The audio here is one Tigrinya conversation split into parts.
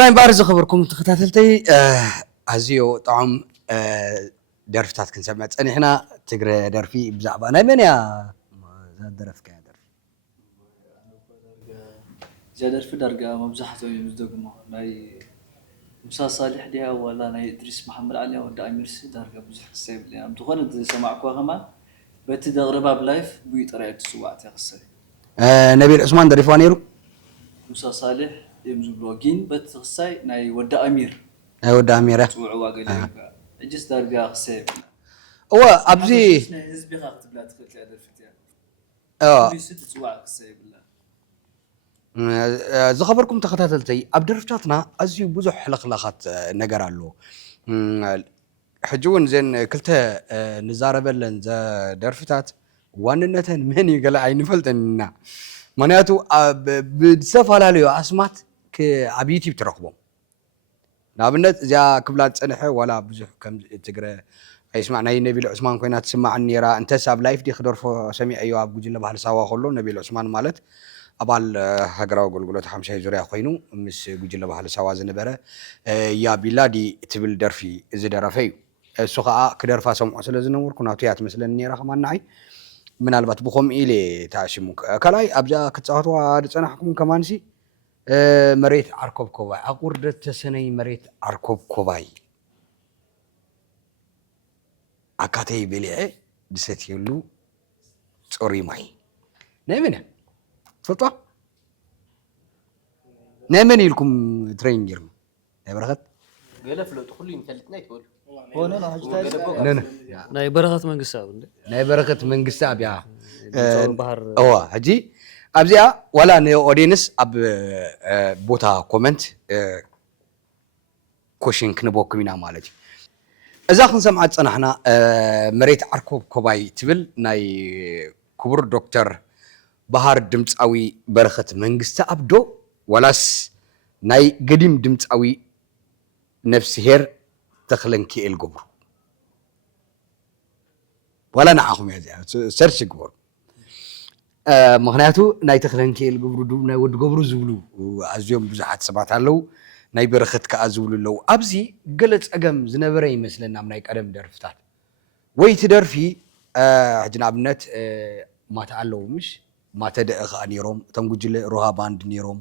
حراين بارز خبركم تختاتلتي أزيو طعم درفتات كنسمعت أنا هنا تقرأ درفي بزعبة أنا من يا درف كان درف زادر في درجة مبزحته يمزدقمه لاي موسى صالح ديها ولا لاي إدريس محمد علي ودا أميرسي درجة بزح السيب لي أم تخون سمعكوا كمان بتدغربها بلايف بيطريقة السواعة يخسر نبيل عثمان دريف وانيرو موسى صالح يمزبلوجين بتخسي ناي ودا أمير ودا أميرة سوعوا قليل جس درجة السيب هو أبزي حزبي خاطب لا تخلت هذا الفتيان بيست سواعة السيب زخبركم تختاتلتي أبدرفتاتنا أزيو بزح لخلخات نجار له حجون زين كلته نزارة لن ذا درفتات واننتن من يقال عين فلتنا مناتو بسفر عليه أسمات كعبيتي بترقبهم نابنت زا كبلات سنحة ولا بزح كم تقرأ يسمعنا النبي العثمان كنا تسمع عني را أنت ساب لايف دي خدر سمي أيوة أبو جل بحال سوا خلو النبي العثمان مالت أبال هجرا وقولوا تحمش هاي زوري أخوينو مس جل بحال سوا زنبرة يا بلادي تبل درفي زدرفي السخاء كدر فاسم أصل زنور كنا تيات مثل النيرة كمان نعي من البت بخم إلي تعشمك كلاي أبجا كتصاحوا أنا حكم كمان شيء مريت عركوب كوباي أقول تسني مريت عركوب كوباي أكاتي بليه دستيلو تصوري معي نعمنا فلطة نعمني لكم ترينجر نبرخت قال فلو تخلي مثلتنا يقول هو نانا ناي برغت من قساب ناي بركة من قساب يا بحر هجي أبزيا ولا نيو أودينس أب بوتا كومنت كوشين كنبوك منا مالتي إذا خن سمعت أنا إحنا مريت عركوب كوباي تبل ناي كبر دكتور بحر دمت أوي بركة من قساب أبدو ولاس ناي قديم دمت أوي نفس هير تخلن كي الجبر ولا نعاهم يا زي سيرش جبر مغنياتو ناي تخلن كي الجبر دو ناي ود جبر زولو وعزيهم بزحات سبعة علو ناي برخت كأزولو لو أبزي قلت أجم زنبري مثلنا من ناي قدم درفتات ويت درفي جناب نت ما تعلو مش ما تدق أنيروم تنقول روها باند نيروم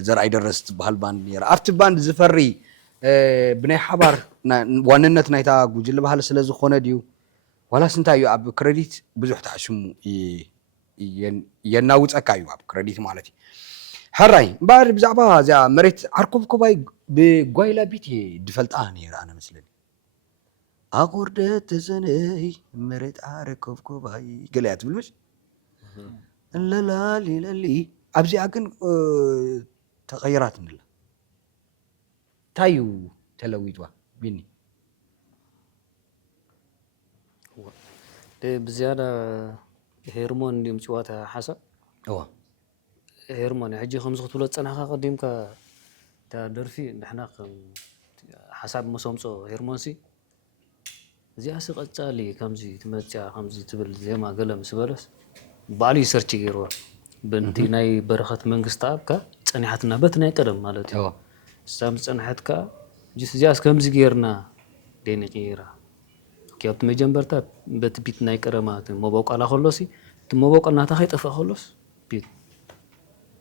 زرعي درست بهالباند نيرا أفت باند زفري بني حبار واننت نايتا جوجل بهال سلازو خونه ديو ولا سنتايو أب كريديت بزح تعشمو يناوت أكايو أب كريديت مالتي حراي بار بزعبها زي مريت عركوب كوباي بقويلا بيتي دفلت نيرا أنا مثلني أقردت زني مريت عركوب كوباي قليات بالمش لا لا لا لي أبزي أكن تغيرات من الله تايو تلويتوا بيني بزيادة هرمون ديم شواتا حسب هرمون حجي خمس خطولات أنا قديم تا درفي نحنا حسب مسومسو هرمونسي زي أسق أتالي كمزي تمتع خمزي تبل زي ما قلم سبلس بالي سيرتي غيروا بنتي ناي برخت منقستابكا صنيحتنا بتناي قدم مالتي سام صنيحتكا جس جاس كمزي غيرنا ديني غيرا كيبت مجنبرتات بتبيت ناي قرمات مبوق على خلصي تمبوق ناتا خيطفا خلص بيت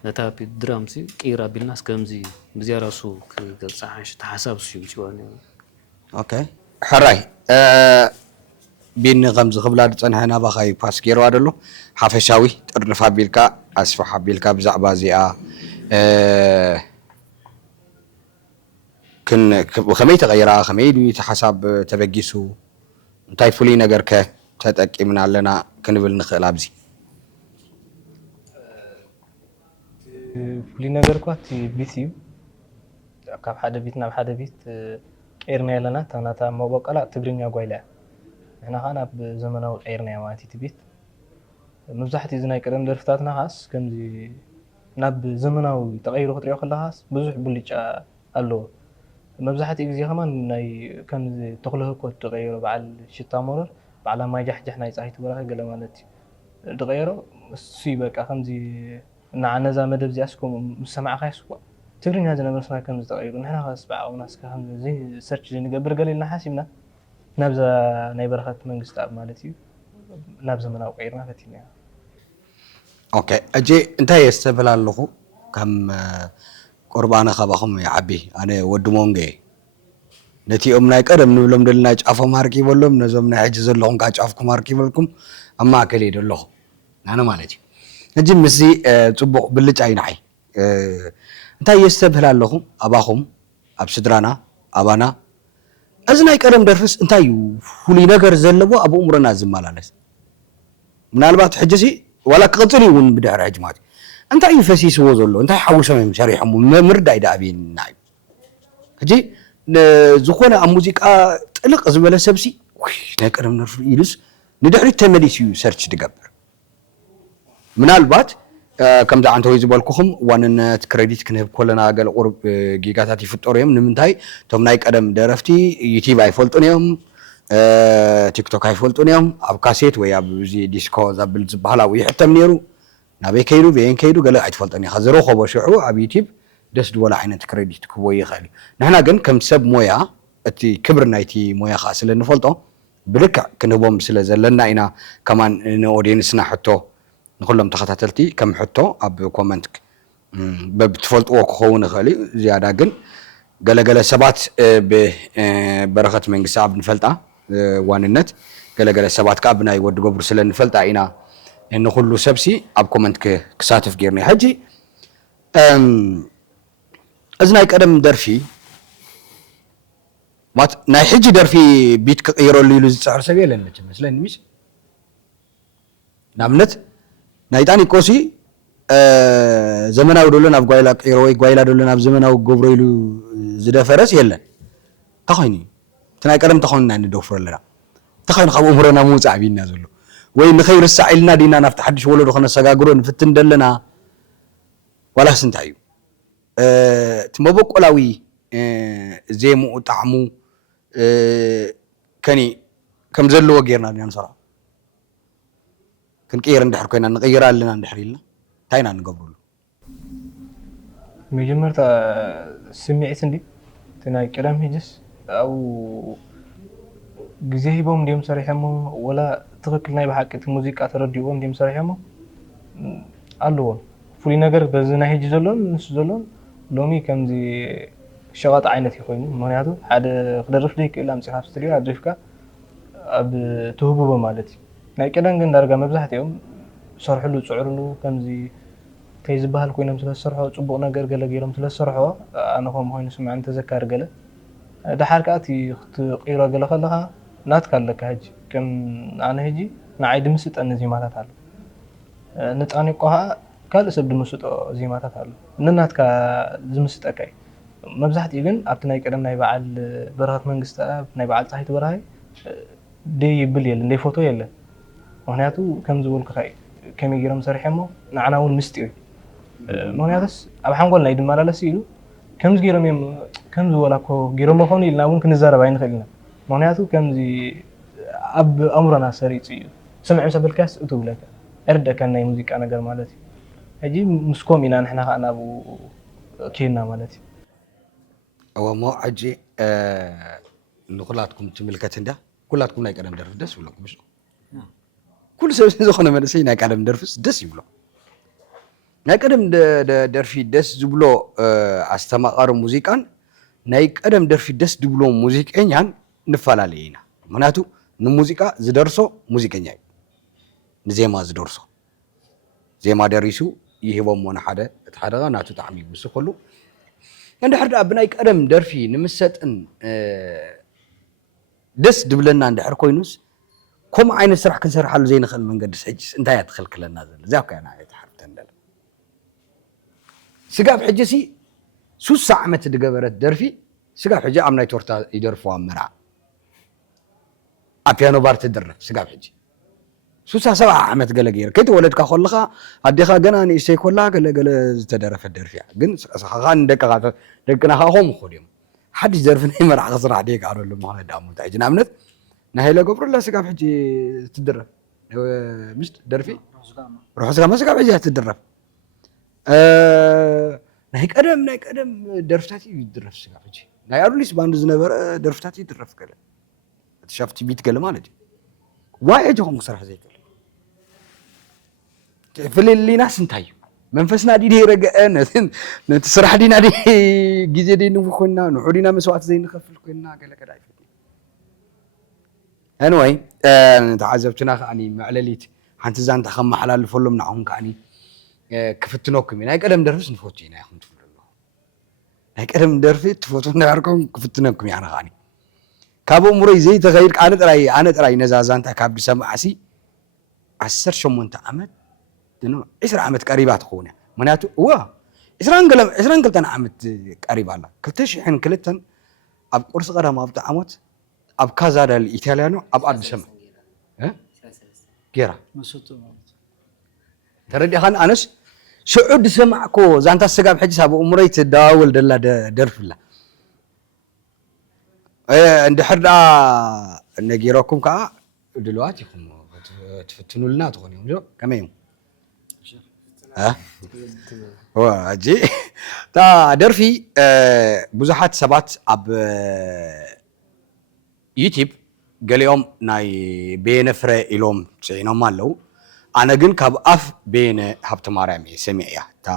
نتا بيت درامسي قيرا بالناس كمزي بزياراسو كصحاش تحساب شواني اوكي حراي بين غمز خبلاد صنحنا بخاي باسكيرو ادلو حفشاوي طرفا بيلكا اسفح بيلكا بزعبا زيا كن خمي تغيرا خمي دي تحساب تبجيسو انتي فولي نغرك تتقيمنا لنا كنبل نخل ابزي فولي نغركوات بيسيو كاب حدا بيت ناب حدا بيت ايرنا لنا تناتا مبقلا تبرينيا غويلا احنا خانا بزمناو ايرنا ماتي تبيت مبزحتي زناي قدم درفتاتنا خاص كمزي ناب زمناو تغيرو خطريو خلاص بزح بليچا الو مبزحتي غزي كمان ناي كمزي تخلو كو تغيرو بعل شتا مرر بعل ما جحجح ناي صاحي تبرخ قال مالتي تغيرو سي بقى كمزي نعنزا مدب زياسكم مسمع خايسكو ትግርኛ ዝነበርስና ከም ዝተቀይሩ ንሕና ኸስ ብዓውናስ ከም ዘይ ሰርች ንገብር ገሊልና ሓሲብና ናብዛ ናይ በረኸት መንግስቲ ኣብ ማለት እዩ ናብ ዘመናዊ ቀይርና ፈቲና ኦኬ እጂ እንታይ የስተብላለኹ ከም ቁርባነ ኸባኹም ይዓቢ ኣነ ወዲ ሞንጌ ነቲኦም ናይ ቀደም ንብሎም ደልና ጫፎም ሃርኪበሎም ነዞም ናይ ሕጂ ዘለኹም ካ ጫፍኩም ሃርኪበልኩም ኣብ ማእከል እየ ደለኹ ኣነ ማለት እዩ እጂ ምስዚ ፅቡቕ ብልጫ ይንዓይ እንታይ የስተብህል ኣለኹ ኣባኹም ኣብ ስድራና ኣባና እዚ ናይ ቀደም ደርፍስ እንታይ እዩ ፍሉይ ነገር ዘለዎ ኣብ እምሮና ዝመላለስ ምናልባት ሕጂ ሲ ዋላ ክቕፅል እውን ብድሕሪ ሕጂ ማለት እዩ እንታይ እዩ ፈሲስዎ ዘሎ እንታይ ሓዊሶም እዮም ሰሪሖም ምርዳይ ዳኣብየና እዩ ሕጂ ዝኾነ ኣብ ሙዚቃ ጥልቕ ዝበለ ሰብሲ ናይ ቀደም ደርፊ ኢሉስ ንድሕሪት ተመሊሱ እዩ ሰርች ትገብር ምናልባት ከምዚ ዓንተ ወይ ዝበልኩኹም ዋንነት ክሬዲት ክንህብ ኮለና ገለ ቁርብ ጊጋታት ይፍጠሩ እዮም ንምንታይ እቶም ናይ ቀደም ደረፍቲ ዩቲብ ኣይፈልጡን እዮም ቲክቶክ ኣይፈልጡን እዮም ኣብ ካሴት ወይ ኣብ ዲስኮ ዘብል ዝበሃላዊ ይሕተም ነይሩ ናበይ ከይዱ በየን ከይዱ ገለ ኣይትፈልጠን ኢኻ ዝረኸቦ ሽዑ ኣብ ዩቲብ ደስ ዝበለ ዓይነት ክሬዲት ክህቦ ይኽእል እዩ ንሕና ግን ከም ሰብ ሞያ እቲ ክብሪ ናይቲ ሞያ ከዓ ስለ ንፈልጦ ብልክዕ ክንህቦም ስለ ዘለና ኢና ከማን ንኦዲየንስና ሕቶ ንኩሎም ተኸታተልቲ ከም ሕቶ ኣብ ኮመንት ብትፈልጥዎ ክኸውን ይኽእል እዩ ዝያዳ ግን ገለገለ ሰባት ብበረኸት መንግስቲ ኣብ ንፈልጣ ዋንነት ገለገለ ሰባት ከዓ ብናይ ወዲ ገብሩ ስለ ንፈልጣ ኢና ንኩሉ ሰብሲ ኣብ ኮመንት ክሳተፍ ጌርና ሕጂ እዚ ናይ ቀደም ደርፊ ናይ ሕጂ ደርፊ ቢት ክቅይረሉ ኢሉ ዝፅዕር ሰብ የለን መስለኒ ምስ ንኣብነት ናይ ጣኒቆሲ ዘመናዊ ደሎ ናብ ጓይላ ቀይሮ ወይ ጓይላ ደሎ ናብ ዘመናዊ ገብሮ ኢሉ ዝደፈረስ የለን ተኾይኑ እቲ ናይ ቀደም ተኾይንና ንደፍሮ ኣለና ተኾይኑ ካብ እምሮና ምውፃእ ኣብና ዘሎ ወይ ንኸይርሳዕ ኢልና ዲና ናብቲ ሓድሽ ወለዶ ክነሰጋግሮ ንፍትን ደለና ዋላስ እንታይ እዩ እቲ መበቆላዊ ዜምኡ ጣዕሙ ከኒ ከም ዘለዎ ጌርና ዲና ንሰርሖ ክንቀይር እንድሕር ኮይና ንቀይራ ኣለና እንድሕር ኢልና እንታይ ኢና ንገብረሉ መጀመርታ ስምዒት እንዲ እቲ ናይ ቀደም ሕጅስ ኣብኡ ግዜ ሂቦም እንዲኦም ሰሪሖሞ ወላ ትክክል ናይ ብሓቂ እቲ ሙዚቃ ተረዲእዎም እንዲኦም ሰሪሖሞ ኣለዎም ፍሉይ ነገር በዚ ናይ ሕጂ ዘሎን ንሱ ዘሎን ሎሚ ከምዚ ሸቐጥ ዓይነት ይኮይኑ ምክንያቱ ሓደ ክደርፍ ደይክእል ኣምፂኻ ኣብ ስትድዮ ኣድሪፍካ ኣብ ትህብቦ ማለት እዩ ናይ ቀደም ግን ዳርጋ መብዛሕትኦም ሰርሕሉ ፅዕርሉ ከምዚ ከይ ዝበሃል ኮይኖም ስለ ዝሰርሖ ፅቡቕ ነገር ገለ ገይሮም ስለ ዝሰርሖ ኣነ ከምኡ ኮይኑ ስምዐኒ ተዘካሪ ገለ ድሓር ከዓ እቲ ክትቅይሮ ገለ ከለኻ ናትካ ኣለካ ሕጂ ከም ኣነ ሕጂ ንዓይ ድምስጠኒ ዜማታት ኣሎ ንጣኒቆ ከዓ ካልእ ሰብ ድምስጦ ዜማታት ኣሎ ንናትካ ዝምስጠካ እዩ መብዛሕትኡ ግን ኣብቲ ናይ ቀደም ናይ በዓል በረኸት መንግስቲ ናይ በዓል ፀሓይቲ በረሃይ ደይ ይብል የለን ደይ ፎቶ የለን ምክንያቱ ከም ዝበልኩ ከመይ ገይሮም ሰሪሖሞ ንዓና እውን ምስጢር ምክንያቱስ ኣብ ሓንጎል ናይ ድመላለስ ኢሉ ከምዚ ገይሮም እዮም ከምዚ ወላኮ ገይሮሞ ኾኑ ኢልና እውን ክንዛረብ ኣይንኽእል ኢና ምክንያቱ ከምዚ ኣብ ኣእምሮና ሰሪፅ እዩ ስምዕ ሰበልካስ እቱ ብለካ እርደካ ናይ ሙዚቃ ነገር ማለት እዩ ሕጂ ምስኮም ኢና ንሕና ከዓ ናብኡ ኬድና ማለት እዩ እሞ ሕጂ ንኩላትኩም ትምልከት እንዳ ኩላትኩም ናይ ቀደም ደርፊ ደስ ይብለኩም እሺ ኩሉ ሰብ ዝኾነ መንእሰይ ናይ ቀደም ደርፊስ ደስ ይብሎ ናይ ቀደም ደርፊ ደስ ዝብሎ ኣስተማቓሪ ሙዚቃን ናይ ቀደም ደርፊ ደስ ዝብሎ ሙዚቀኛን ንፈላለየ ኢና ምክንያቱ ንሙዚቃ ዝደርሶ ሙዚቀኛ እዩ ንዜማ ዝደርሶ ዜማ ደሪሱ ይህቦሞ ንሓደ እቲ ሓደጋ ናቱ ጣዕሚ ይውስኸሉ እንድሕር ደኣ ብናይ ቀደም ደርፊ ንምሰጥን ደስ ድብለና እንድሕር ኮይኑስ ከምኡ ዓይነት ስራሕ ክንሰርሓሉ ዘይንኽእል መንገዲ ሕጂስ እንታይ እያ ትኽልክለና ዘሎ እዚኣ እኮ ኢና ተሓርተን ደለ ስጋብ ሕጂ ሲ 60 ዓመት ዝገበረት ደርፊ ስጋብ ሕጂ ኣብ ናይ ቶርታ ይደርፍዋ መርዓ ኣብ ፒያኖ ባር ትድረፍ ስጋብ ሕጂ 67 ዓመት ገለ ገይረ ከይተወለድካ ከለኻ ኣዴኻ ገና ንእሽተይ ኮላ ገለገለ ዝተደረፈት ደርፊ እያ ግን ስቕስኻ ደቅና ከዓ ከምኡ ኾኑ እዮም ሓድሽ ደርፊ ናይ መርዓ ክስራሕ ደይከኣለሉ ምክንያት ዳሞ እንታይ ሕጂ ንኣብነት ናይ ሃይለ ገብሩላ ስጋብ ሕጂ ትድረፍ ምስ ደርፊ ሩሑስ ጋማ ስጋብ ሕጂ ትድረፍ ናይ ቀደም ደርፍታት ይድረፍ ስጋ ሕጂ ናይ አዱሊስ ባንድ ዝነበረ ደርፍታት ይድረፍ ገለ ተሻፍቲ ቢት ገለ ማለት እዩ ዋይ እጅኹም ክስራሕ ዘይከለ ፍልሊናስ እንታይ እዩ መንፈስና ዲዲ ይረገአ ነቲ ስራሕ ዲና ዲ ግዜ ዲ ንኹና ንዑዲና መስዋዕት ዘይንኸፍል ኮይና ገለ ከዳ ይፈት anyway ተዓዘብትና ከዓኒ መዕለሊት ሓንቲ ዛንታ ከመሓላልፈሎም ንዓኹም ከዓኒ ክፍትነኩም ናይ ቀደም ደርፍስ ንፈቱ ኢና ይኹም ትብሉ ኣለኹ ናይ ቀደም ደርፊ ትፈቱ ነበርኩም ክፍትነኩም ኢና ከዓኒ ካብ እምሮይ ዘይተኸይድ ኣነ ጥራይ ነዛ ዛንታ ካብ ድሰማዓሲ 18 ዓመት 20 ዓመት ቀሪባ ትኸውን እያ ምክንያቱ እዋ 22 ዓመት ቀሪባ ኣላ 2002 ኣብ ቁርሲ ቀዳማዊ ዓመት ኣብ ካዛዳል ኢታልያኖ ኣብ ኣዲስ ሰማ ጌራ ተረዲኻን ኣነስ ሽዑድ ሰማዕኮ ዛንታ ስጋብ ሕጂ ሳብ እምሮይ ትዳዋወል ደላ ደርፍላ እንድሕር ዳ ነጊረኩም ከዓ ድልዋት ኢኹም ትፍትኑልና ትኾኑ እዮም ከመይ እዮም እጂ እታ ደርፊ ብዙሓት ሰባት ኣብ ዩቲብ ገሊኦም ናይ ቤነ ፍረ ኢሎም ፅዒኖም ኣለው ኣነ ግን ካብ ኣፍ ቤነ ሃብተ ማርያም እየ ሰሚዕ እያ እታ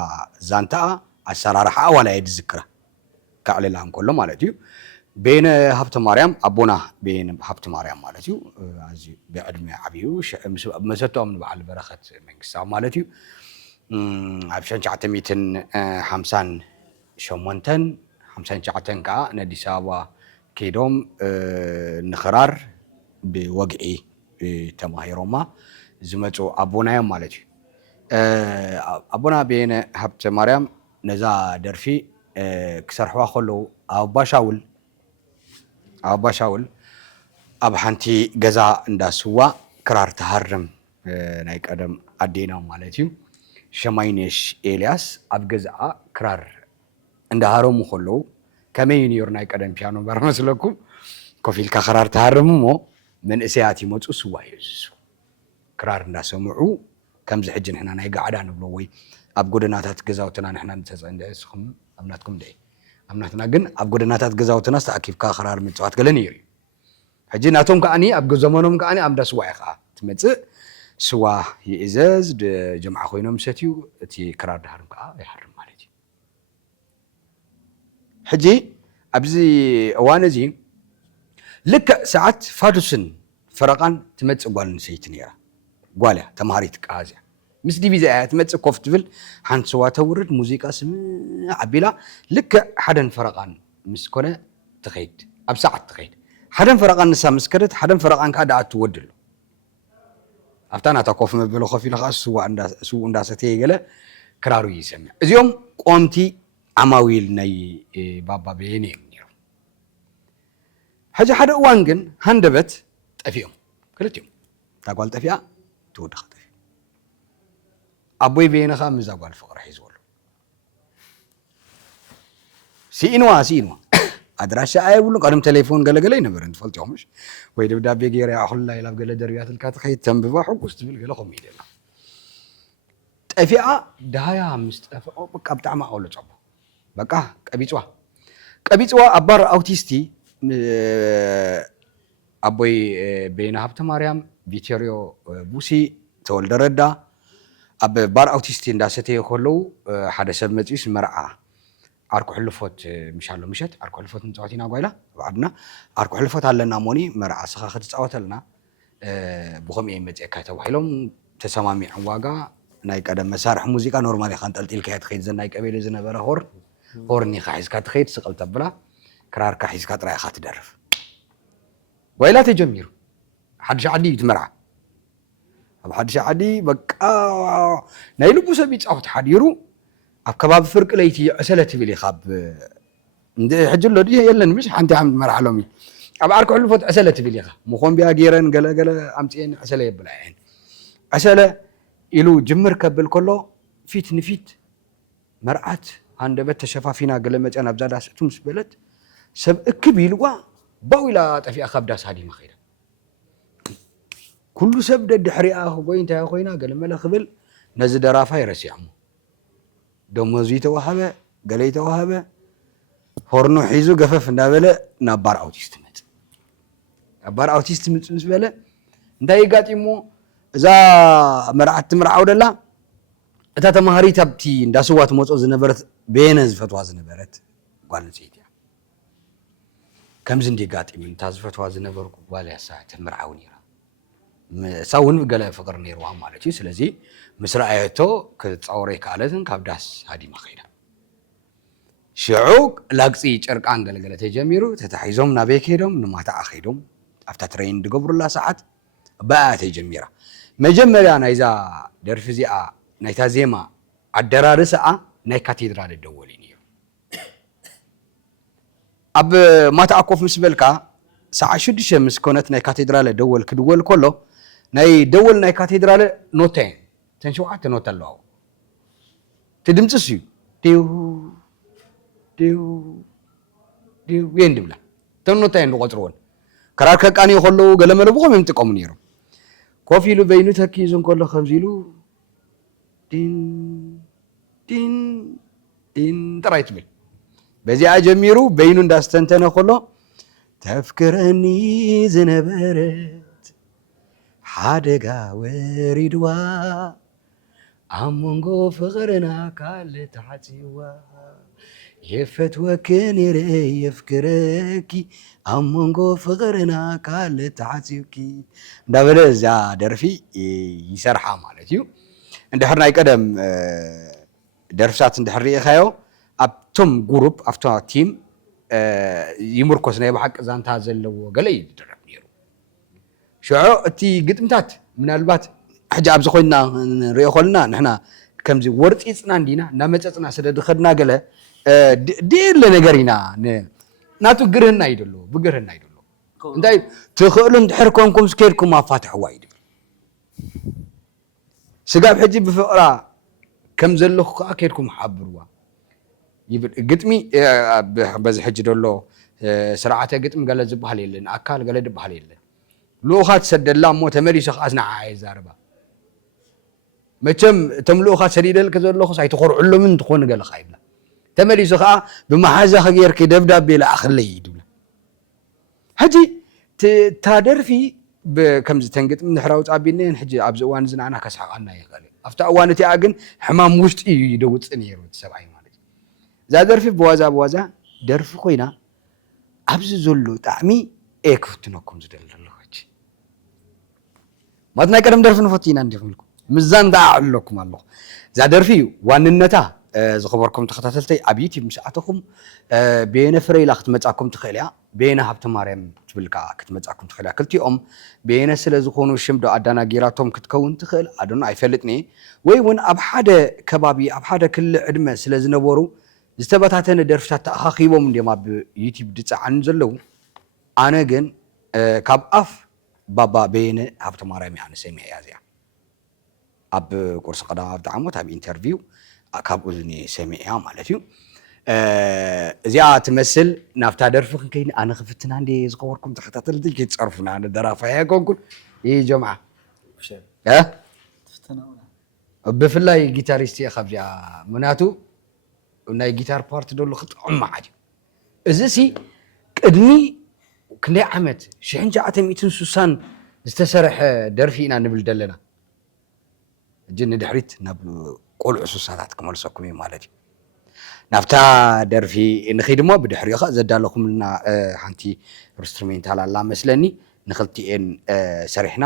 ዛንታኣ ኣሰራርሓ ዋላ እየ ድዝክራ ካዕልላ እንከሎ ማለት እዩ ቤነ ሃብተ ማርያም ኣቦና ቤነ ሃብተ ማርያም ማለት እዩ ኣዝዩ ብዕድመ ዓብዩ መሰቶም ንበዓል በረኸት መንግስታዊ ማለት እዩ ኣብ 1958 ከዓ ንኣዲስ ኣበባ ከይዶም ንኽራር ብወግዒ ተማሂሮማ ዝመፁ ኣቦና እዮም ማለት እዩ ኣቦና ቤነ ሃብተ ማርያም ነዛ ደርፊ ክሰርሕዋ ከለዉ ኣባ ሻውል ኣብ ሓንቲ ገዛ እንዳስዋ ክራር ተሃርም ናይ ቀደም ኣዴና ማለት እዩ ሸማይነሽ ኤልያስ ኣብ ገዛኣ ክራር እንዳሃረሙ ከለዉ ከመይ ነይሩ ናይ ቀደም ፒያኖ በር መስለኩም ኮፍ ኢልካ ክራር ተሃርሙ እሞ መንእሰያት ይመፁ ስዋ የዝሱ ክራር እንዳሰምዑ ከምዚ ሕጂ ንሕና ናይ ጋዕዳ ንብሎ ወይ ኣብ ጎደናታት ገዛውትና ንሕና ንተፀንደ እስኹም ኣብናትኩም እንደ ኣብናትና ግን ኣብ ጎደናታት ገዛውትና ዝተኣኪብካ ክራር ምፅዋት ገለ ነይሩ እዩ ሕጂ ናቶም ከዓኒ ኣብ ዘመኖም ከዓኒ ኣብ እንዳ ስዋ እዩ ከዓ ትመፅእ ስዋ ይእዘዝ ጀምዓ ኮይኖም ሰትዩ እቲ ክራር ዳሃርም ከዓ ይሃርም ማለት እዩ ሕጂ ኣብዚ እዋን እዚ ልክዕ ሰዓት ፋዱስን ፈረቓን ትመፅእ ጓል ንሰይቲ ነይራ ጓል እያ ተምሃሪት ቃዝያ ምስ ዲቪዛ እያ ትመፅእ ኮፍ ትብል ሓንቲ ስዋ ተውርድ ሙዚቃ ስምዕ ኣቢላ ልክዕ ሓደን ፈረቓን ምስ ኮነ ትኸይድ ኣብ ሰዓት ትኸይድ ሓደን ፈረቓን ንሳ ምስ ከደት ሓደን ፈረቓን ከዓ ዳኣ ትወድሎ ኣብታ ናታ ኮፍ መበለ ኮፍ ኢሉ ከዓ ስው እንዳሰተየ ገለ ክራሩ ይሰምዕ እዚኦም ቆምቲ ዓማዊል ናይ ባባ ቤነ እዮም ነይሮም ሕጂ ሓደ እዋን ግን ሃንደበት ጠፊኦም ክልቲኦም እታ ጓል ጠፊኣ ትውድኻ ጠፊ ኣቦይ ቤነ ከዓ ምዛ ጓል ፍቕሪ ሒዝበሉ ሲኢንዋ ኣድራሻ ኣይብሉን ቀደም ቴሌፎን ገለገለ ይነበረ እንትፈልጥዮምሽ ወይ ደብዳቤ ገይረ ኣኹላ ኢላብ ገለ ደርቢያት ልካ ትኸይድ ተንብባ ሕጉስ ትብል ገለ ከምኡ ኢደላ ጠፊኣ ዳሃያ ምስ ጠፍኦ በቃ ብጣዕሚ ኣውለፀቦ በቃ ቀቢፅዋ ኣባር ኣውቲስቲ ኣቦይ ቤነ ሃብተ ማርያም ቪቶሪዮ ቡሲ ተወልደ ረዳ ኣብ ባር ኣውቲስቲ እንዳሰተየ ከለዉ ሓደ ሰብ መፂስ መርዓ ዓርኩ ሕልፎት ምሻሎ ምሸት ዓርኩ ሕልፎት ንፃወት ኢና ጓይላ ኣብ ዓድና ዓርኩ ሕልፎት ኣለና ሞኒ መርዓ ስኻ ክትፃወተልና ብኸምኡ እየ መፅአካ ተባሂሎም ተሰማሚዖም ዋጋ ናይ ቀደም መሳርሒ ሙዚቃ ኖርማሊ ኢኻ እንጠልጢልካ እያ ትኸይድ ዘናይ ቀበሌ ዝነበረ ሆርኒ ኢኻ ሒዝካ ትኸይድ ስቕል ተብላ ክራርካ ሒዝካ ጥራይ ኢኻ ትደርፍ ጓይላ ተጀሚሩ ሓድሽ ዓዲ እዩ ትመርዓ ኣብ ሓድሽ ዓዲ በቃ ናይ ልቡ ሰብ ይፃወት ሓዲሩ ኣብ ከባቢ ፍርቂ ለይቲ ዕሰለ ትብል ኢኻ ሕጂ ሎ ድዩ የለን ምሽ ሓንቲ ዓመት መርዓሎም እዩ ኣብ ዓርኩ ሕልፎት ዕሰለ ትብል ኢኻ መኾምቢያ ገይረን ገለገለ ኣምፅአን ዕሰለ የብላ እየን ዕሰለ ኢሉ ጅምር ከብል ከሎ ፊት ንፊት መርዓት ሃንደበት ተሸፋፊና ገለ መፅያን ኣብዛ ዳስ እቱ ምስ በለት ሰብ እክብ ኢልዋ ባው ኢላ ጠፊኣ ካብ ዳስ ሃዲማ ኸይዳ ኩሉ ሰብ ደድሕሪኣ ወይ እንታይ ኮይና ገለ መለ ክብል ነዚ ደራፋ ይረሲዖሞ ደሞዙ ተዋሃበ قاليته وهبه هورنو حيزو قفف نابله نابار أوتيست مت نابار أوتيست مت مسبله انتي قاتيمو إذا مرعت مرعو دلا أنت تمهري تبتي نداسوات موتو زنبرت بينز فتوى زنبرت قال نسيتي كم زندي قاتي من تاز فتوى زنبر قال يا ساعة مرعوني ساون قال فقر نيروا مالتي سلازي مسرعيتو كتصوري كالتن كابداس هادي مخيله شعوق لاقصي ጨርቃን ገለገለ ተጀሚሩ ተታሒዞም ናቤክ ሄዶም ንማታ አኺዶም አፍታ ትሬን ድገብሩላ ሰዓት ባአ ተጀሚራ መጀመሪያ ናይዛ ደርፊ ዚኣ ናይታ ዜማ አደራርሰአ ናይ ካቴድራል ደወሊ ነይሩ አብ ማታ አኮፍ ምስበልካ ሰዓት 6 ምስ ኮነት ናይ ካቴድራል ደወል ክድወል ኮሎ ናይ ደወል ናይ ካቴድራል ኖቴ ተንሽዋዓተ ኖት አለው ትድምጽስ ዲው ዲው ዲው የንድብላ ተኖታ እንቆጥሮን ከራከ ቃኒ ይخلو ገለመለ ብቆም የምጥቀሙ ነይሩ ኮፊሉ በይኑ ተኪዙን ኮሎ ከምዚሉ ዲን ዲን ዲን ጥራይት ብል በዚያ ጀሚሩ በይኑ እንዳስተንተነ ኮሎ ተፍክረኒ ዝነበረት ሓደጋ ወሪድዋ አሞንጎ ፍቅርና ካለ ተሓፂዋ يفتوك نيري يفكركي أمونغو فقرنا كال تعزيوكي دابل زا درفي يسرحا مالتيو اندحرنا يقدم درفسات اندحري خايو ابتم جروب افتو تيم يمركز ناي بحق زانتا زلو قالي يدرب نيرو شعو تي قدمتات من البات حاجه ابز خوينا نريو خلنا نحنا كمزي ورط يصنا ندينا نامصصنا سدد خدنا قاله دير لنجرينا ناتو قرهن ايدلو بقرهن ايدلو انتي تخلون تحركونكم سكيركم ما فاتح وايد سقاب حجي بفقرا كم زلخ اكيدكم حبروا يبل قطمي بز حج دلو سرعته قطم قال زبحال يلن اكال قال دبحال يلن لوخات سدلا مو تمري شخ ازنا عايز زاربا مچم تملوخات سديدل كزلخ سايتخرعلو من تخون قال خايبلا تمريز خا بمحازة خير كدبدا بلا أخلي يدولا هجي تادرفي بكم زتنقط من حراوت عبينين حجي عبزوان زنانا كسحق عنا يقالي أفتح أوانتي أجن حمام وشت يدوت سنير وتسبعين مالتي زادرفي بوازا درف خوينا عبز زلو تعمي إيكفتناكم زدل الله هجي ما تناكرم درف نفتينا عندي فيكم مزان داع لكم الله زادرفي واننتا زخبركم تخطاتلتي ابيتي مساعتكم بين فريلا ختمصاكم تخيليا بين هبت مريم تبلكا كتمصاكم تخيليا كلتيኦም بين سلا زخونو شمدو ادانا غيراتهم كتكون تخيل ادنا ايفلطني وي ون اب حدا كبابي اب حدا كل ادمه سلا زنبرو زتباتاتن درفታት ተአኺቦም እንደማ በዩቲዩብ ድጻዓን ዘለው አነ ግን ካብ አፍ ባባ በይነ ሀብተ ማርያም ያነ ሰሚ ያዚያ አብ ቁርስ ቀዳ አብጣዓሞት አብ ኢንተርቪው አካብ ኡዝኒ ሰሚያ ማለት እዩ እዚያ ትመስል ናፍታ ደርፍክን ከይን አነ ክፍትና እንደ ዝቆርኩም ተኸታተልቲ ከይጽርፉና አነ ደራፋያ ኮንኩን ይህ ጀምዓ ትፍትና በፍላይ ጊታሪስት የኸብያ ምናቱ ናይ ጊታር ፓርት ደሎ ክጥዕም ዓዲ እዚ ሲ ቅድሚ ክንደይ ዓመት 1960 ዝተሰርሐ ደርፊ ኢና ንብል ደለና እጅን ድሕሪት ናብ ቆልዑ ሱሳታት ክመልሰኩም ማለት እዩ ናፍታ ደርፊ ንኺድሞ ብድሕሪኻ ዘዳለኹምና ሓንቲ ኢንስትሩሜንታል አላ መስለኒ ንኽልቲኤን ሰሪሕና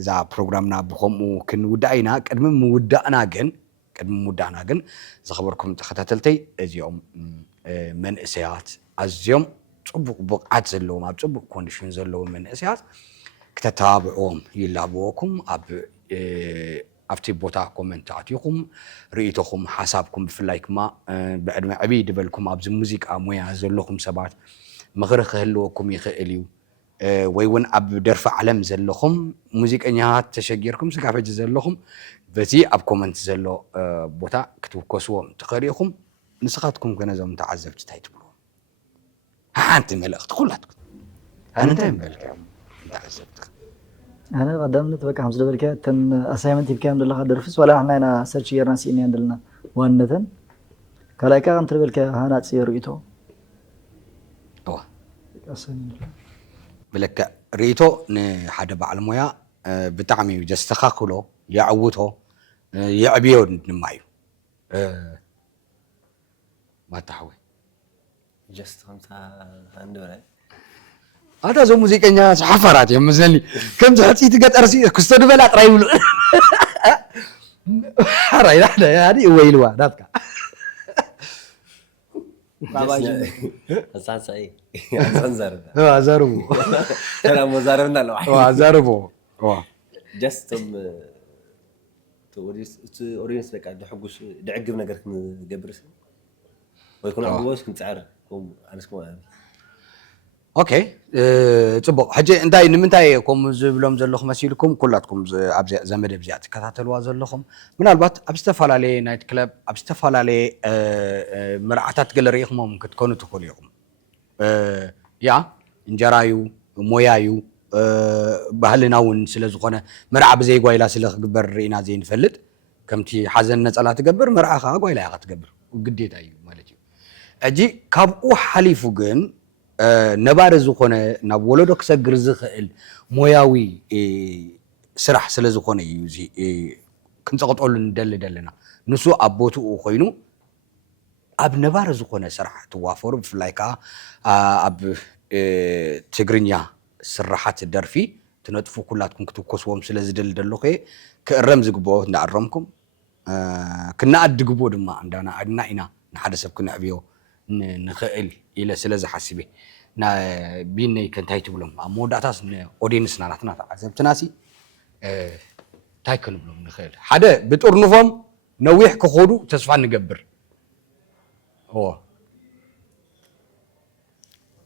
እዛ ፕሮግራምና ብኸምኡ ክንውዳእና ቅድሚ ምውዳእና ግን ዝኸበርኩም ተኸታተልተይ እዚኦም መንእሰያት ኣዝዮም ጽቡቕ ብቕዓት ዘለዎም ኣብ ጽቡቕ ኮንዲሽን ዘለዎም መንእሰያት ክተተባብዕዎም ይላብወኩም ኣብቲ ቦታ ኮሜንት ኣትይኹም ርእይቶኹም ሓሳብኩም ብፍላይ ድማ ብዕድመ ዕብይ ድበልኩም ኣብዚ ሙዚቃ ሞያ ዘለኹም ሰባት ምኽሪ ክህልወኩም ይኽእል እዩ ወይ እውን ኣብ ደርፊ ዓለም ዘለኹም ሙዚቀኛታት ተሸጊርኩም ስጋብ ሕጂ ዘለኹም በዚ ኣብ ኮሜንት ዘሎ ቦታ ክትውከስዎም ትኽእልኢኹም ንስኻትኩም ከነዞም ተዓዘብቲ እንታይ ትብልዎም ሓንቲ መልእኽቲ ኩላትኩም ኣነ እንታይ ንበልካ ተዓዘብቲ أنا قدمت بقى حمزة بركة تن أسايمنت بكام دلها درفس ولا إحنا سيرش يرنا سيني عندنا وانتن كلايكا أنت بالك هنا تصير ريتو بلك ريتو نحد بعلمويا بتعمي جستخاكلو يعوتو يعبيو نمايو ما تحوي جست 5 عندنا هذا زو موسيقى حفرات يا مزني كم زحتي تقطر سي كستو بلا طراي بلو راي هذا هذه ويلوا داتك حسان سعيد حسان زرب زربو ترى مزاربنا لو زربو جستم توريس بقى دحقوش دعقب ነገር ክንገብርስ ወይ ኩን አብዎስ ክንጻር ኣነስ ኮ اوكي ጽቡቅ ሕጂ እንታይ ንምንታይ ከም ዝብሎም ዘለኹ መሲልኩም ኩላትኩም ኣብ ዘመደ ብዚኣ ትከታተልዋ ዘለኹም ምናልባት ኣብ ዝተፈላለየ ናይት ክለብ ኣብ ዝተፈላለየ መርዓታት ገለ ርኢኹሞም ክትኮኑ ትኽእሉ ኢኹም ያ እንጀራዩ ሞያዩ ባህልና እውን ስለ ዝኾነ መርዓ ብዘይ ጓይላ ስለ ክግበር ርኢና ዘይንፈልጥ ከምቲ ሓዘን ነፀላ ትገብር መርዓኻ ጓይላ ኢኻ ትገብር ግዴታ እዩ ማለት እዩ ሕጂ ካብኡ ሓሊፉ ግን ነባር ዝኾነ ናብ ወለዶ ክሰግር ዝኽእል ሞያዊ ስራሕ ስለ ዝኾነ እዩ እዚ ክንፀቕጠሉ እንደሊ ደለና ንሱ ኣብ ቦትኡ ኮይኑ ኣብ ነባር ዝኾነ ስራሕ ትዋፈሩ ብፍላይ ከዓ ኣብ ትግርኛ ስራሓት ደርፊ ትነጥፉ ኩላትኩም ክትኮስዎም ስለ ዝደሊ ደለኹ ክእረም ዝግብኦ እንዳኣረምኩም ክነኣድ ግብኦ ድማ እንዳናኣድና ኢና ንሓደ ሰብ ክንዕብዮ ንኽእል ኢለ ስለ ዝሓስብ ቢነይ ከንታይ ትብሎም ኣብ መወዳእታስ ኦዲየንስና ናትና ተዓዘብትናሲ እንታይ ክንብሎም ንኽእል ሓደ ብጥርንፎም ነዊሕ ክኸዱ ተስፋ ንገብር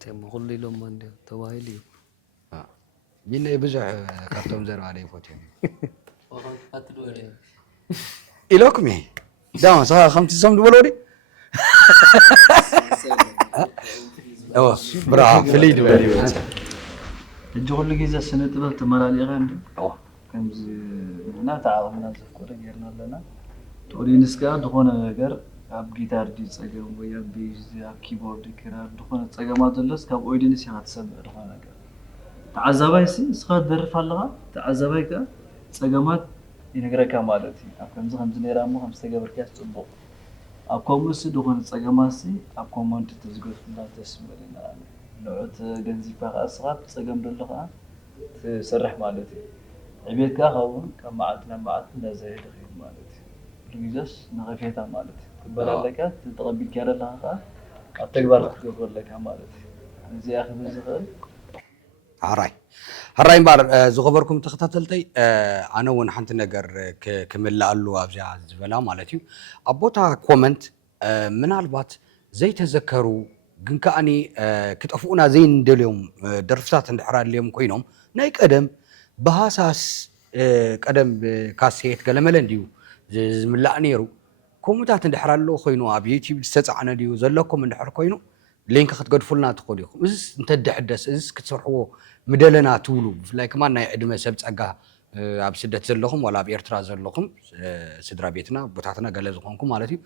تم خلي لهم من تواهيلي ቢነይ ብዙሕ ካብቶም ዘረባ ደ ይፎትዮም ኢሎኩም እየ ዳማ ስኻ ከምቲ ዝሰም ዝበሎ ዲ برافو فليد እጅ ሁሉ ጊዜ ስነ ጥበብ ተመራሊኻ እንዴ ከምዚ እና ተዓቕምና ዘፍቆረ ጌርና ኣለና ኦዲየንስ ጋር ዝኾነ ነገር ኣብ ጊታር ዲፀገም ወይ ኣብ ቤዝ ኣብ ኪቦርድ ክራር ዝኾነ ፀገማት ዘለስ ካብ ኦዲየንስ ኢኻ ትሰምዕ ዝኾነ ነገር ተዓዛባይሲ እስኻ ትደርፍ ኣለኻ ተዓዛባይ ጋር ፀገማት ይነግረካ ማለት እዩ ኣብ ከምዚ ነይራ እሞ ከም ዝተገበርካስ ፅቡቕ ኣብ ኮሙስ ዝኾነ ፀገማሲ ኣብ ኮመንት ተዝገፍና ተስምልና ንዑት ገንዚፍካ ከዓ እስኻ ፀገም ደሎ ከዓ ትሰርሕ ማለት እዩ ዕቤትካ ኸውን ካብ መዓልቲ ናብ መዓልቲ እንዳዘየደ ኸይድ ማለት እዩ ብግዜስ ንኸፌታ ማለት እዩ ክበላለካ ተቐቢልካ ዘለኻ ከዓ ኣብ ተግባር ክትገብረለካ ማለት እዩ እዚኣ ክብል ዝኽእል هراي مبار زخبركم تختاتلتي انا ون حنت نجر كملالو ابزا زبلا مالتي ابوتا كومنت من البات زي تذكروا ግን ከኣኒ ክትጠፍኡና ዘይንደልዮም ደርፍታት እንድሕራል እዮም ኮይኖም ናይ ቀደም ብሃሳስ ቀደም ካሴት ገለመለ እንዲዩ ዝምላእ ነይሩ ኮሙታት እንድሕራሎ ኮይኑ ኣብ ዩቲዩብ ዝተፃዕነ ድዩ ዘለኩም እንድሕር ኮይኑ ሊንክ ክትገድፉልና ትኽእሉ ኢኹም እዚ እንተድሕደስ እዚ ክትሰርሕዎ ምደለና ትብሉ ብፍላይ ከማ ናይ ዕድመ ሰብ ፀጋ ኣብ ስደት ዘለኹም ወላ ኣብ ኤርትራ ዘለኹም ስድራ ቤትና ቦታትና ገለ ዝኾንኩም ማለት እዩ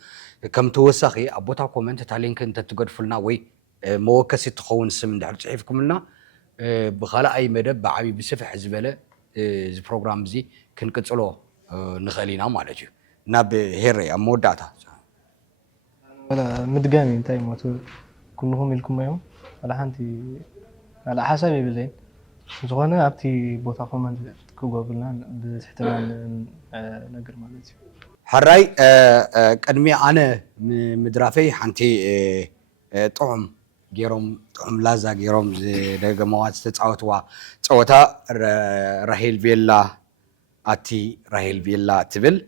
ከም ተወሳኺ ኣብ ቦታ ኮመንት እታ ሊንክ እንተትገድፉልና ወይ መወከሲ ትኸውን ስም እንድሕር ፅሒፍኩምልና ብኻልኣይ መደብ ብዓብዪ ብስፍሕ ዝበለ እዚ ፕሮግራም እዚ ክንቅፅሎ ንኽእል ኢና ማለት እዩ ናብ ሄረ ኣብ መወዳእታ ምድጋሚ እንታይ ሞቱ ኩልኩም ኢልኩም እዮም ወላ ሓንቲ على حسب يبلين ዝኾነ ኣብቲ ቦታ ኮመንት ክጎብልና ብትሕትና ነገር ማለት እዩ حراي ቀድሚ ኣነ ምድራፈይ ሓንቲ ጥዑም ጌሮም ጥዑም ላዛ ጌሮም ደገማዋት ዝተፃወትዋ ፀወታ ራሄል ቬላ ኣቲ ራሄል ቬላ ትብል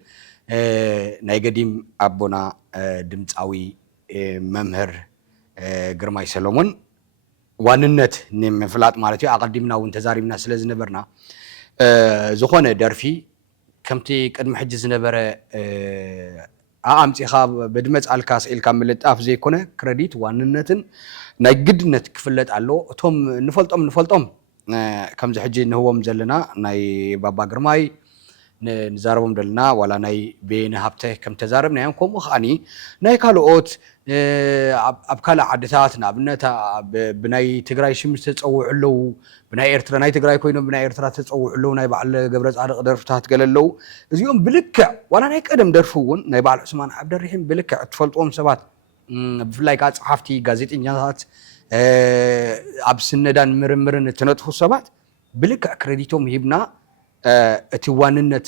ናይ ገዲም ኣቦና ድምፃዊ መምህር ግርማይ ሰሎሞን ዋንነት ንምፍላጥ ማለት እዩ ኣቀዲምና እውን ተዛሪብና ስለ ዝነበርና ዝኾነ ደርፊ ከምቲ ቅድሚ ሕጂ ዝነበረ ኣምፂኻ ብድመፅ ኣልካ ስኢልካ ምልጣፍ ዘይኮነ ክሬዲት ዋንነትን ናይ ግድነት ክፍለጥ ኣሎ እቶም ንፈልጦም ከምዚ ሕጂ ንህቦም ዘለና ናይ ባባ ግርማይ نزاربهم دلنا ولا ناي بين هبته كم تزاربنا يوم كم خاني ناي كالوت أبكال عدتاتنا بنتا بناي تجراي شمس تسوي له بناي إرترا ناي تجراي كوينو بناي إرترا تسوي له ناي بعل جبرز على درفتات قال له اليوم بلكع ولا ناي قدم درفون ناي بعل عثمان عبد الرحيم بلكع تفلطهم سبات بفلايكات صحفتي ጋዜጠኛታት ኣብ ስነዳን ምርምርን ተነጥፉ ሰባት ብልክዕ ክሬዲቶም ሂብና እቲ ዋንነት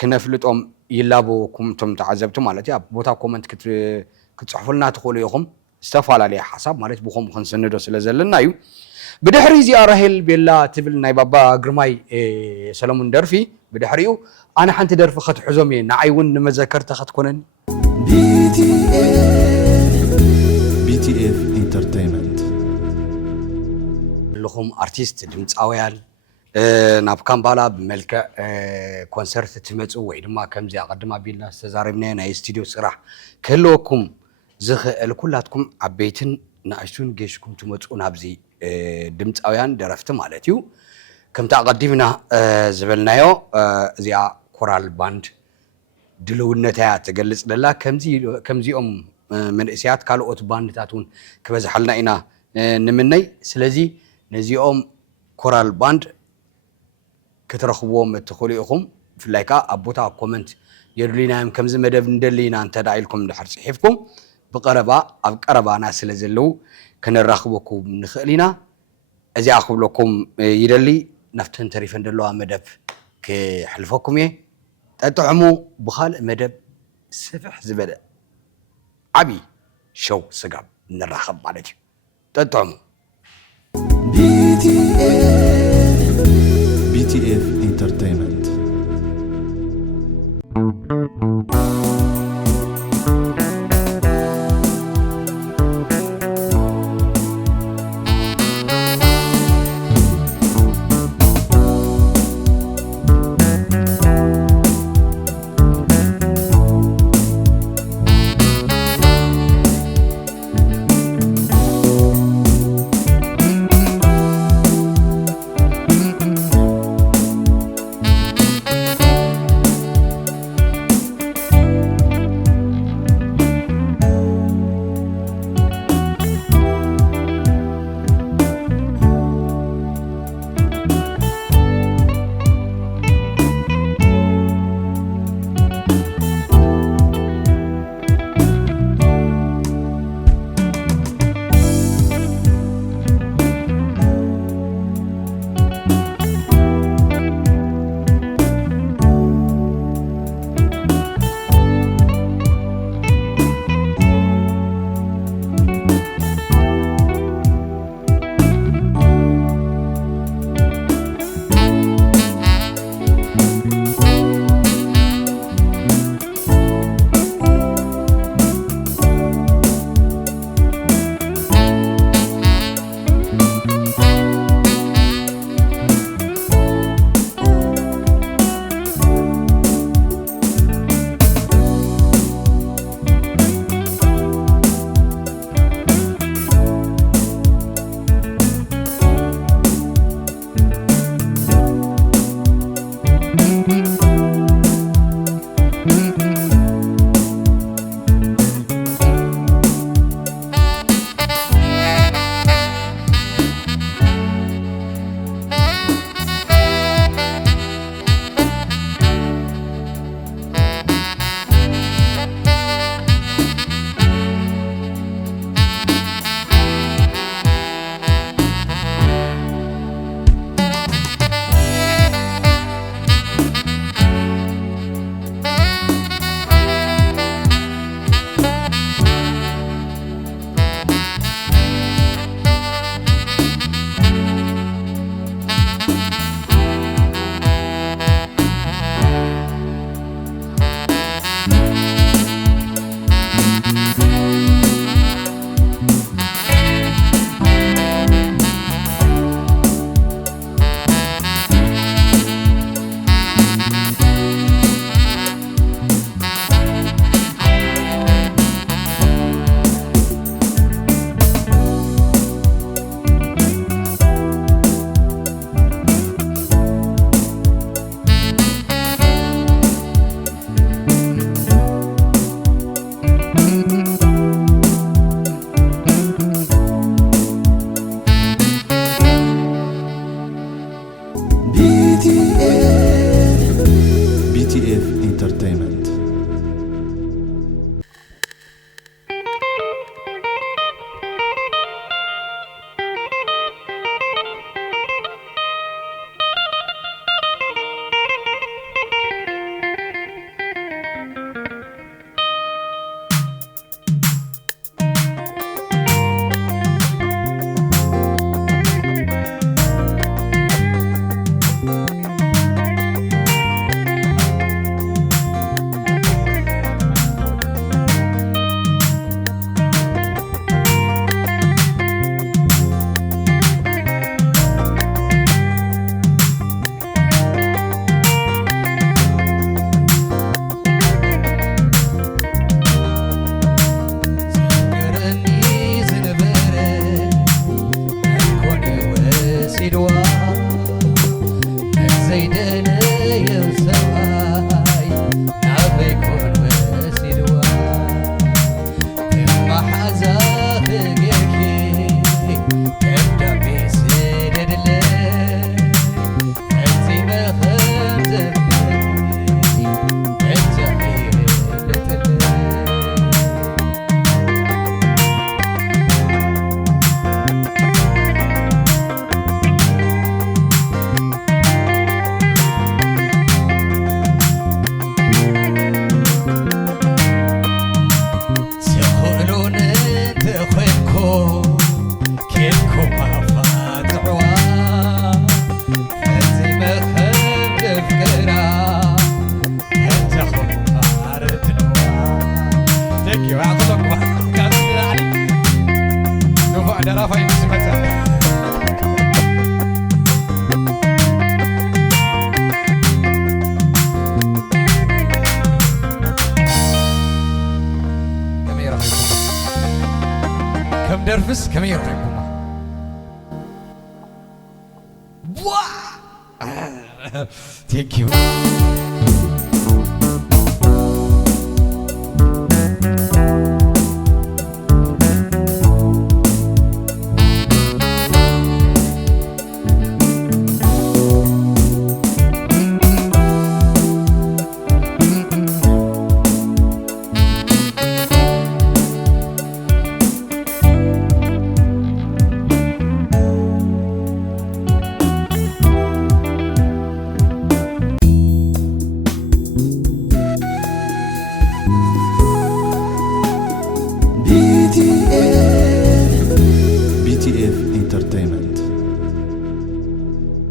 ክነፍልጦም ይላቦኩም ቶም ተዓዘብቱ ማለት ያ ቦታ ኮመንት ክትጽሕፉልና ትኽእሉ ኢኹም ዝተፈላለዩ ሓሳብ ማለት ብኹም ክንሰንዶ ስለ ዘለና እዩ ብድሕሪ እዚኣ ራሄል ቤላ ትብል ናይ ባባ ግርማይ ሰለሙን ደርፊ ብድሕሪኡ ኣነ ሓንቲ ደርፊ ክትሕዞም እየ ንዓይ እውን ንመዘከርታ ክትኮነኒ BTF Entertainment لهم أرتيست دمتساويال ناب كامبالا بملك كونسرت تمتسو ويدما كم زي أقدم بينا استزاربنا نا استوديو صراح كلكم زخ لكلاتكم عبيتن نعيشون جيشكم تمتسو نابزي دمتساويان درفت مالتيو كم تقدمنا زبلنايو زي كورال باند دلونتها تجلس لله كم زي من إسيات كالوت باند تاتون كبز حلنا إنا نمني سلزي نزيهم كورال باند كترخبوهم تخوليهم في اللايكا أبوتا كومنت يدلينا كم زي مدف ندلينا أنت داعيلكم لحر صحيفكم بقربا أبقربا ناس لزلو كان الرخبوكم نخلينا أزي أخب لكم يدلي نفتن تريفن دلوها مدف كحلفوكم تطعمو بخال مدف سفح زبدأ عبي شو سقاب نرخب عليك تطعمو BTF Entertainment درفس كم يرتكم وا ثانك يو